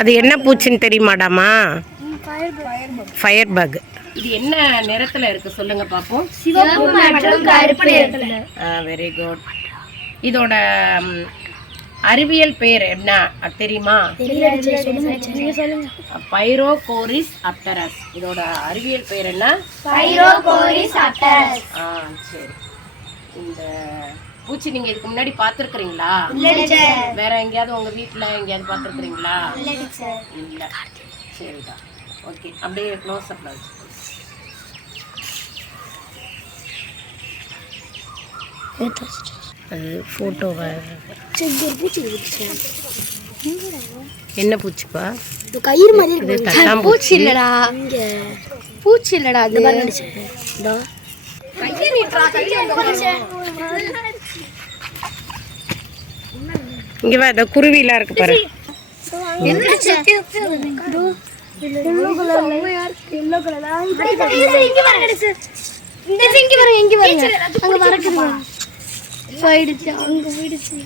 அது என்ன பூச்சின்னு தெரியுமாடாமா? Fire buck. இது என்ன நிறத்துல இருக்கு சொல்லுங்க பாப்போம். சிவப்பு மற்றும் கருப்பு நிறத்துல. Very good. இதோட அறிவியல் பெயர் என்ன தெரியுமா? பைரோகோரிஸ் அப்டரஸ். இதோட அறிவியல் பெயர் என்ன? பைரோகோரிஸ் அப்டரஸ். சரி. இந்த பூச்சி நீங்க இதுக்கு முன்னாடி பாத்துருக்கீங்களா? வேற எங்கேயாவது உங்க வீட்டுல எங்கேயாவது பாத்துருக்கீங்களா? இல்ல. சரிதான். ஓகே, அப்படியே க்ளோஸ் அப்ல வச்சு அது போட்டோவை. என்ன பூச்சிப்பா? கயிறு மாதிரி பூச்சி இல்லடா. பூச்சி இல்லடா, அது இங்க வா, இந்த குருவிலாம் இருக்கு பாரு. இங்க பாருங்க, இங்க பாருங்க, அங்க வரக்குது. போயிடுச்சு, அங்க போயிடுச்சு.